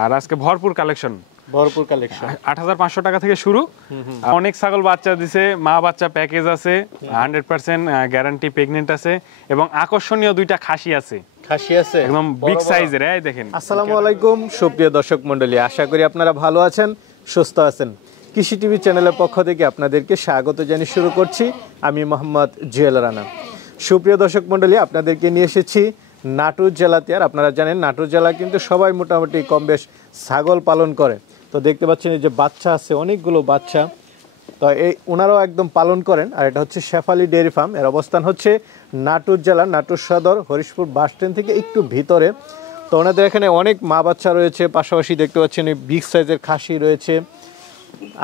আর আজকে ভরপুর কালেকশন ৮৫০০ টাকা থেকে শুরু। অনেক ছাগল বাচ্চা দিছে, মা বাচ্চা প্যাকেজ আছে, 100% গ্যারান্টি প্রেগন্যান্ট আছে এবং আকর্ষণীয় দুইটা খাসি আছে। একদম বিগ সাইজের। এই দেখেন। আসসালামু আলাইকুম সুপ্রিয় দর্শক মণ্ডলী, আশা করি আপনারা ভালো আছেন, সুস্থ আছেন। কৃষি টিভি চ্যানেলের পক্ষ থেকে আপনাদেরকে স্বাগত জানিয়ে শুরু করছি আমি মোহাম্মদ জুয়েল রানা। সুপ্রিয় দর্শক মণ্ডলী, আপনাদেরকে নিয়ে এসেছি নাটোর জেলাতে। আর আপনারা জানেন নাটোর জেলা কিন্তু সবাই মোটামুটি কম বেশ ছাগল পালন করে। তো দেখতে পাচ্ছেন এই যে বাচ্চা আছে, অনেকগুলো বাচ্চা, তো এই ওনারাও একদম পালন করেন। আর এটা হচ্ছে শেফালি ডেয়ারি ফার্ম, এর অবস্থান হচ্ছে নাটোর জেলা নাটোর সদর হরিশপুর বাস স্ট্যান্ড থেকে একটু ভিতরে। তো ওনাদের এখানে অনেক মা বাচ্চা রয়েছে, পাশাপাশি দেখতে পাচ্ছেন এই বিগ সাইজের খাসি রয়েছে।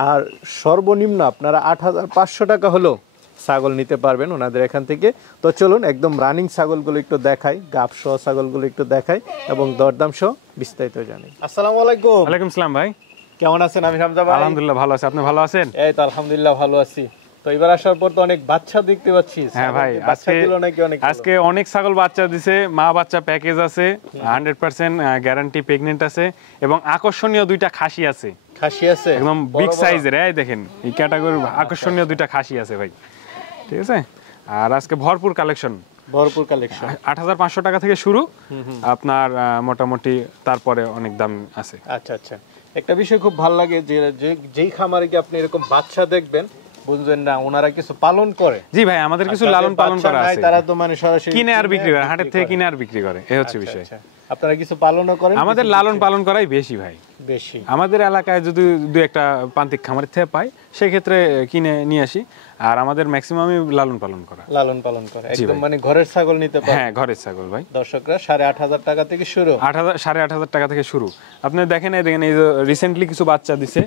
আর সর্বনিম্ন আপনারা ৮৫০০ টাকা হলেও ছাগল নিতে পারবেন ওনাদের এখান থেকে। তো চলুন একদম রানিং ছাগলগুলো একটু দেখাই, গাব সহ ছাগলগুলো একটু দেখাই এবং দরদাম সহ বিস্তারিত জানি। আসসালামু আলাইকুম। ওয়ালাইকুম আসসালাম ভাই, কেমন আছেন? আমি হামজা ভাই। আলহামদুলিল্লাহ ভালো আছি, আপনি ভালো আছেন? এই তো আলহামদুলিল্লাহ ভালো আছি। তো এবার আসার পর তো অনেক বাচ্চা দেখতে পাচ্ছি। হ্যাঁ ভাই, আজকে অনেক ছাগল বাচ্চা দিছে, মা বাচ্চা প্যাকেজ আছে, 100% গ্যারান্টি প্রেগন্যান্ট আছে এবং আকর্ষণীয় দুইটা খাসি আছে। একদম বিগ সাইজের। এই দেখেন, এই ক্যাটাগরির আকর্ষণীয় দুইটা খাসি আছে ভাই, ঠিক আছে। আর আজকে ভরপুর কালেকশন ৮৫০০ টাকা থেকে শুরু, আপনার মোটামুটি তারপরে অনেক দাম আছে। আচ্ছা আচ্ছা, একটা বিষয় খুব ভালো লাগে যে যেই খামারে গিয়ে আপনি এরকম বাচ্চা দেখবেন, বুঝবেন না ওনারা কিছু পালন করে। জি ভাই, আমাদের কিছু লালন পালন করা আছে। তারা তো মানে সরাসরি কিনে আর বিক্রি করে, হাটের থেকে কিনে আর বিক্রি করে, এই হচ্ছে বিষয়। আপনারা কিছু পালনও করেন? আমাদের লালন পালন করাই বেশি ভাই, বেশি। আমাদের এলাকায় যদি দুই একটা প্রান্তিক খামারের থেকে পাই, সেই ক্ষেত্রে কিনে নিয়ে আসি। আর আমাদের ম্যাক্সিমামই লালন পালন করে একদম মানে ঘরের ছাগল নিতে পারে। হ্যাঁ, ঘরের ছাগল ভাই। দর্শকরা ৮৫০০ টাকা থেকে শুরু, ৮৫০০ টাকা থেকে শুরু। আপনি দেখেন, এই দেখেন, এই যে রিসেন্টলি কিছু বাচ্চা দিছে,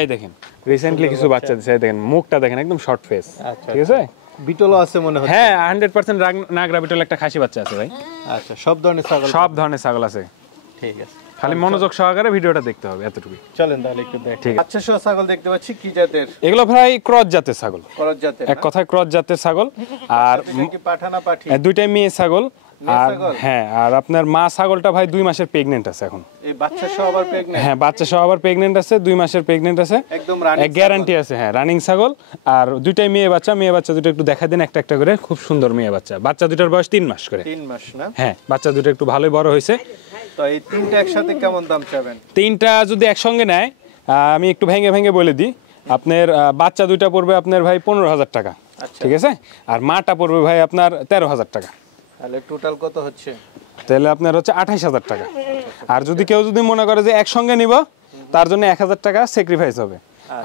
এই দেখেন রিসেন্টলি কিছু বাচ্চা দিছে, এই দেখেন মুখটা দেখেন, একদম শর্ট ফেস, ঠিক আছে। বিটলও আছে মনে হচ্ছে। হ্যাঁ, 100% নাগরা বিটল একটা খাসি বাচ্চা আছে ভাই। আচ্ছা, সব ধরনের ছাগল আছে। ঠিক আছে, খালি মনোযোগ সহকারে ভিডিওটা দেখতে হবে, এতটুকুই। চলেন তাহলে একটু দেখি। আচ্ছা, সব ছাগল দেখতে পাচ্ছি, কি জাতের এগুলো ভাই? ক্রস জাতের ছাগল। এক কথায় ক্রস জাতের ছাগল। আর পাঠা না পাঠি? দুইটাই মেয়ে ছাগল। আর হ্যাঁ, আর আপনার মা ছাগলটা ভাই 2 মাসের প্রেগন্যান্ট আছে এখন। এই বাচ্চা সহ আবার প্রেগন্যান্ট? হ্যাঁ, বাচ্চা সহ আবার প্রেগন্যান্ট আছে, 2 মাসের প্রেগন্যান্ট আছে, একদম রানিং গ্যারান্টি আছে। হ্যাঁ, রানিং ছাগল। আর দুইটাই মেয়ে বাচ্চা দুটো একটু দেখা দিন একটা একটা করে, খুব সুন্দর মেয়ে বাচ্চা দুটোর বয়স 3 মাস করে। 3 মাস না? হ্যাঁ, বাচ্চা দুটো একটু ভালোই বড় হয়েছে। তো এই তিনটা একসাথে কেমন দাম চাবেন? তিনটা যদি একসঙ্গে নেয়, আমি একটু ভেঙে বলে দিই, আপনার বাচ্চা দুইটা পড়বে আপনার ভাই 15,000 টাকা, ঠিক আছে। আর মাটা পড়বে ভাই আপনার 13,000 টাকা। তাহলে টোটাল কত হচ্ছে? তাহলে আপনার হচ্ছে 28,000 টাকা। আর যদি কেউ মনে করে যে একসঙ্গে নিব, তার জন্য 1,000 টাকা স্যাক্রিফাইস হবে।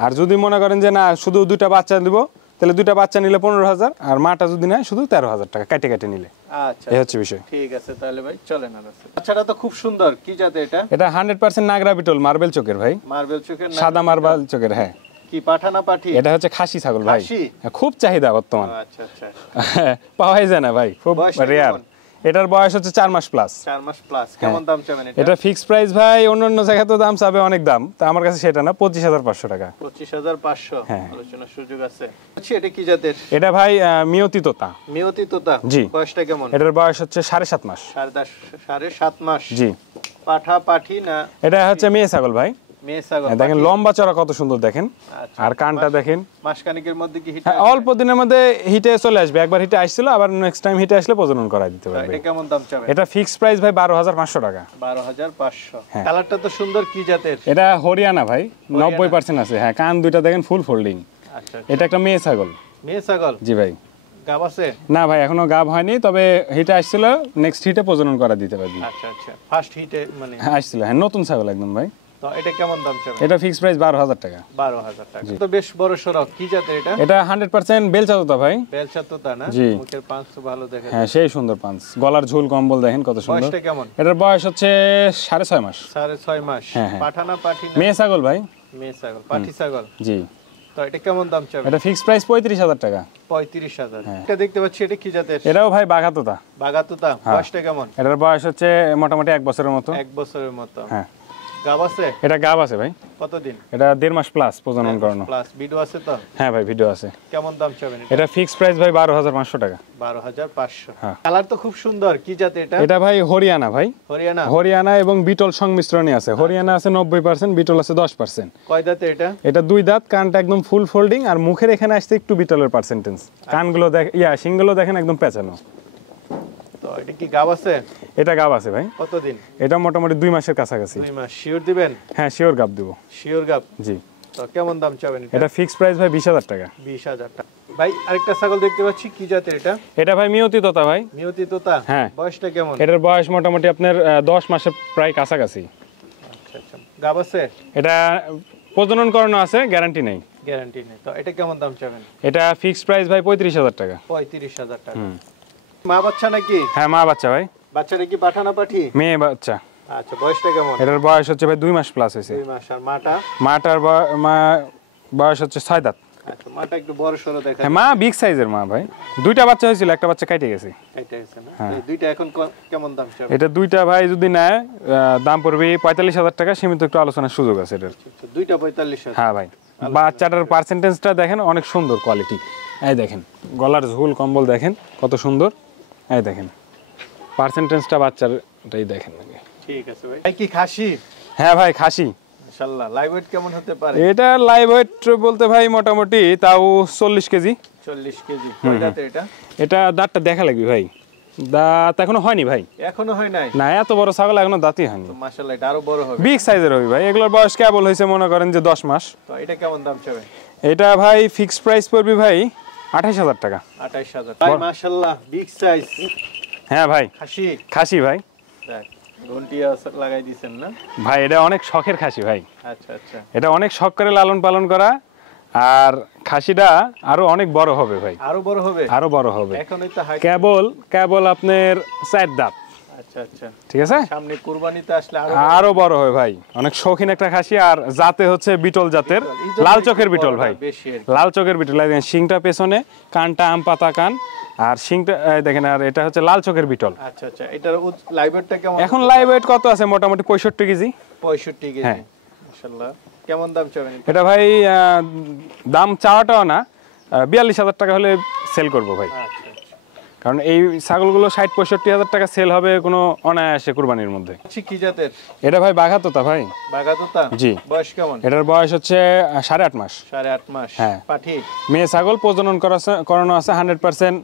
আর যদি মনে করেন যে না, শুধু দুইটা বাচ্চা দিব, তাহলে দুইটা বাচ্চা নিলে 15,000, আর মাটা যদি নেয় শুধু 13,000 টাকা কেটে নিলে। আচ্ছা, এই হচ্ছে বিষয়। ঠিক আছে, তাহলে ভাই চলেন। বাচ্চাটা তো খুব সুন্দর, কি জাতের এটা? এটা 100% নাগরা বিটল, মার্বেল চোখের ভাই। মার্বেল চোখের? সাদা মার্বেল চোখের। হ্যাঁ। কি পাঠা না পাঠি? এটা হচ্ছে খাসি ছাগল ভাই, খুব চাহিদা বর্তমান। আচ্ছা আচ্ছা, পাওয়াই যায় না ভাই, খুব রেয়ার। এটার বয়স হচ্ছে 4 মাস প্লাস। 4 মাস প্লাস। কেমন দাম চাবেন এটা? এটা ফিক্স প্রাইস ভাই, অন্যান্য জায়গায় তো দাম চাবে অনেক দাম, তো আমার কাছে সেটা না, 25,500 টাকা। 25,500? হ্যাঁ, আলোচনার সুযোগ আছে। আচ্ছা, এটা কি জাতের? এটা ভাই মিয়তি তোতা। মিয়তি তোতা? জি। বয়সটা কেমন? এটার বয়স হচ্ছে 7.5 মাস। 7.5 মাস? জি। পাঠা পাঠি না? এটা হচ্ছে মেয়ে ছাগল ভাই। মেয়ে ছাগল। দেখেন লম্বা চড়া কত সুন্দর দেখেন। আর কানটা দেখেন। মাসখানেকের মধ্যে কি হিট? অল্প দিনের মধ্যে হিটে চলে আসবে। একবার হিটে আসছিল, আবার নেক্সট টাইম হিটে আসলে প্রজনন করাই দিতে পারবে। এটা কেমন দাম চাবেন? এটা ফিক্স প্রাইস ভাই 12,500 টাকা। 12,500। কালারটা তো সুন্দর, কি জাতের? এটা হরিয়ানা ভাই, 90% আছে। হ্যাঁ, কান দুইটা দেখেন ফুল ফোল্ডিং। আচ্ছা, এটা একটা মেয়ে ছাগল। মেয়ে ছাগল? জি ভাই। গাব আছে? না ভাই, এখনো গাব হয়নি, তবে হিটে আসছিল, নেক্সট হিটে প্রজনন করা দিতে পারবে। আচ্ছা আচ্ছা, ফার্স্ট হিটে মানে আসছিল। হ্যাঁ, নতুন ছাগল একদম ভাই। তো এটা কেমন দাম চাবেন? এটা ফিক্স প্রাইস 12,000 টাকা। 12,000 টাকা তো বেশ বড় সরো। কি জাতের এটা? এটা 100% বেলচা তোতা ভাই। বেলচা তোতা না? জি। মুখের পাঁচ তো ভালো দেখে। হ্যাঁ, সেই সুন্দর পাঁচ, গলার ঝুল কম্বল দেখেন কত সুন্দর। বয়সটা কেমন? এটার বয়স হচ্ছে 6.5 মাস। 6.5 মাস। পাঠা না পাঠি না? মেয়ে ছাগল ভাই। মেয়ে ছাগল, পাঠি ছাগল? জি। তো এটা কেমন দাম চাবেন? এটা ফিক্স প্রাইস 35,000 টাকা। 35,000। এটা দেখতে পাচ্ছি, এটা কি জাতের? এটাও ভাই বাঘা তোতা। বাঘা তোতা? বয়সটা কেমন? এটার বয়স হচ্ছে মোটামুটি 1 বছরের মতো। 1 বছরের মতো। হ্যাঁ। গাব আছে? এটা গাব আছে ভাই। কতদিন? এটা 1.5 মাস প্লাস প্রজনন করানো। প্লাস ভিডিও আছে তো? হ্যাঁ ভাই ভিডিও আছে। কেমন দাম চাবেন? এটা ফিক্স প্রাইস ভাই 12,500 টাকা। 12,500। হ্যাঁ। কালার তো খুব সুন্দর, কি জাত এটা? এটা ভাই হরিয়ানা ভাই। হরিয়ানা? হরিয়ানা এবং বিটল সংমিশ্রণে আছে। হরিয়ানা আছে 90%, বিটল আছে 10%। কয় দাঁতে এটা? এটা 2 দাঁত, কানটা একদম ফুল ফোল্ডিং, আর মুখের এখানে আসছে একটু বিটলের পার্সেন্টেজ। কানগুলো শিংগুলো দেখেন একদম পেঁচানো। তো এটা কি গাব আছে? এটা গাব আছে ভাই। কতদিন? এটা মোটামুটি 2 মাসের কাছাকাছি। 2 মাস শিওর দিবেন? হ্যাঁ শিওর গাব দেব। শিওর গাব? জি। তো কেমন দাম চাবেন এটা? এটা ফিক্স প্রাইস ভাই 20,000 টাকা। 20,000 টাকা। ভাই আরেকটা ছাগল দেখতে পাচ্ছি, কি জাতের এটা? এটা ভাই মিয়তি তোতা ভাই। মিয়তি তোতা? হ্যাঁ। বয়সটা কেমন? এটার বয়স মোটামুটি আপনার 10 মাসের প্রায় কাছাকাছি। আচ্ছা আচ্ছা। গাব আছে? এটা প্রজনন করানো আছে, গ্যারান্টি নেই। গ্যারান্টি নেই। তো এটা কেমন দাম চাবেন? এটা ফিক্স প্রাইস ভাই 35,000 টাকা। 35,000 টাকা। মা বাচ্চা নাকি? হ্যাঁ মা বাচ্চা ভাই। বাচ্চাটা কি পাঠা না পাঠি? মেয়ে বাচ্চা। আচ্ছা, বয়সটা কেমন? এটার বয়স হচ্ছে ভাই 2 মাস প্লাস হয়েছে। 2 মাস। আর মাটা? মাটার বয়স হচ্ছে 6 দাঁত। আচ্ছা, মাটা একটু বড় সরো দেখা হ্যাঁ মা বিগ সাইজের মা ভাই। 2টা বাচ্চা হয়েছিল, একটা বাচ্চা কেটে গেছে। এটা আছে না? এই দুইটা এখন কেমন দাম চাবেন? এটা 2টা ভাই যদি নেয় দাম পড়বে 45,000 টাকা, সীমিত একটু আলোচনার সুযোগ আছে এটার। আচ্ছা, দুইটা 45,000। হ্যাঁ ভাই। বাচ্চাটার পার্সেন্টেজটা দেখেন, অনেক সুন্দর কোয়ালিটি। এই দেখেন গলার ঝুল কম্বল দেখেন কত সুন্দর। এই দেখেন পার্সেন্টেজটা বাচ্চার, এটাই দেখেন। ঠিক আছে ভাই। ভাই কি খাসি? হ্যাঁ ভাই খাসি। মাশাআল্লাহ। লাইভ ওয়েট কেমন হতে পারে? এটা লাইভ ওয়েট বলতে ভাই মোটামুটি তাও 40 কেজি। 40 কেজি। কয়টাতে এটা? এটা দাঁতটা দেখা লাগবে ভাই। দাঁত এখনো হয়নি ভাই। এখনো হয় নাই? না, এত বড় ছাগল এখনো দাঁতই হয়নি। তো মাশাআল্লাহ, এটা আরো বড় হবে। বিগ সাইজের হবে ভাই। এগুলোর বয়স কেবল হয়েছে মনে করেন যে 10 মাস। তো এটা কেমন দাম চাবেন? এটা ভাই ফিক্স প্রাইস পড়বে ভাই 28,000 টাকা। 28,000। ভাই মাশাআল্লাহ বিগ সাইজ। হ্যাঁ ভাই খাসি? খাসি ভাই। দেখ ঘন্টি লাগাই দিবেন না ভাই? এটা অনেক শখের খাসি ভাই। আচ্ছা আচ্ছা। এটা অনেক শখ করে লালন পালন করা, আর খাসিটা আরো অনেক বড় হবে ভাই। আরো বড় হবে? আরো বড় হবে। এখনই তো হাই। কেবল আপনার 4 দাঁত। আচ্ছা আচ্ছা। ঠিক আছে। সামনে কুরবানিতে আসলে আরো বড় হবে ভাই। অনেক শৌখিন একটা খাসি, আর জাতে হচ্ছে বিটল জাতের, লাল চোখের বিটল ভাই। লাল চোখের বিটল। দেখেন শিংটা পেছনে, কানটা আম পাতা কান, আর শিংটা দেখেন। আর এটা হচ্ছে লাল চোখের বিটল। আচ্ছা আচ্ছা। এটার লাইভ ওয়েটটা কেমন? এখন লাইভ ওয়েট কত আছে? মোটামুটি 65 কেজি। 65 কেজি। হ্যাঁ। মাশাআল্লাহ। কেমন দাম চাবেন? এটা ভাই দাম চাওয়াটাও না, 42,000 টাকা হলে সেল করব ভাই। আচ্ছা। কারণ এই ছাগলগুলো 60-65,000 টাকা সেল হবে কোনো অনায়াসে কুরবানির মধ্যে। কি জাতের? এটা ভাই বাঘা তোতা ভাই। বাঘা তোতা? জি। বয়স কেমন? এটার বয়স হচ্ছে 8.5 মাস। 8.5 মাস। হ্যাঁ। পাঠি? মেয়ে ছাগল, প্রজনন করানো আছে 100%।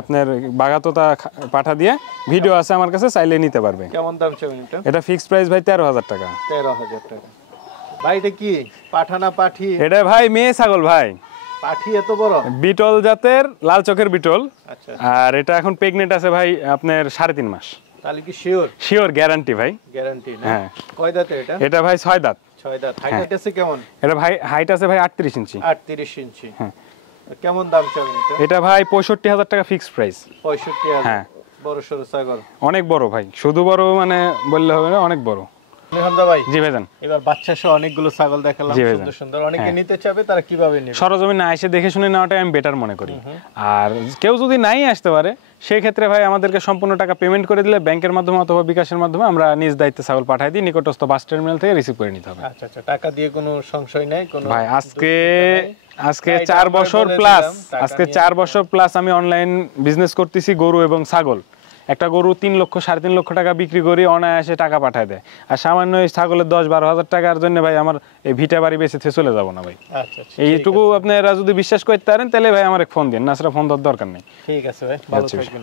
আপনার বাঘা তোতা পাঠা দিয়ে ভিডিও আছে আমার কাছে, চাইলে নিতে পারবে। কেমন দাম চাবেন এটা? এটা ফিক্সড প্রাইস ভাই 13,000 টাকা। 13,000 টাকা। ভাই এটা কি পাঠা না পাঠি? এটা ভাই মেয়ে ছাগল ভাই। পাঠি এত বড়? বিটল জাতের, লাল চোখের বিটল। আচ্ছা। আর এটা এখন প্রেগনেন্ট আছে ভাই আপনার 3.5 মাস। তাহলে কি শিওর? শিওর গ্যারান্টি ভাই। গ্যারান্টি না? হ্যাঁ। কয় দাঁতে এটা? এটা ভাই 6 দাঁত। 6 দাঁত। হাইট আছে কেমন? এটা ভাই হাইট আছে ভাই 38 ইঞ্চি। 38 ইঞ্চি। হ্যাঁ। কেমন দাম চাবেন এটা? এটা ভাই 65,000 টাকা ফিক্সড প্রাইস। 65,000? হ্যাঁ। বড় সরো ছাগল? অনেক বড় ভাই, শুধু বড় মানে বললে হবে না, অনেক বড়। হামজা ভাই। জি ভাইজান। এবার বাচ্চা সহ অনেকগুলো ছাগল দেখালাম, সুন্দর সুন্দর। অনেকে নিতে চাবে, তারা কিভাবে নেবে? সরজমিনে এসে দেখে শুনে নেওয়াটাই আমি বেটার মনে করি। আর কেউ যদি নাই আসতে পারে, সেই ক্ষেত্রে ভাই আমাদেরকে সম্পূর্ণ টাকা পেমেন্ট করে দিলে ব্যাংকের মাধ্যমে অথবা বিকাশের মাধ্যমে আমরা নিজ দায়িত্বে ছাগল পাঠিয়ে দিই, নিকটস্থ বাস টার্মিনাল থেকে রিসিভ করে নিতে হবে। আচ্ছা আচ্ছা। টাকা দিয়ে কোনো সংশয় নাই কোনো? ভাই আজকে 4 বছর প্লাস, আজকে 4 বছর প্লাস আমি অনলাইন বিজনেস করতেছি গরু এবং ছাগল। একটা গরু 3 লক্ষ 3.5 লক্ষ টাকা বিক্রি করি, অনায়াসে টাকা পাঠায় দেয়। আর সামান্য এই ছাগলের 10-12 হাজার টাকার জন্য ভাই আমার এই ভিটা বাড়ি বেঁচে চলে যাবো না ভাই। আচ্ছা আচ্ছা। এইটুকু আপনারা যদি বিশ্বাস করতে পারেন তাহলে ভাই আমার ফোন দিন, না সেটা ফোন দেওয়ার দরকার নেই। ঠিক আছে ভাই, ভালো থাকবেন।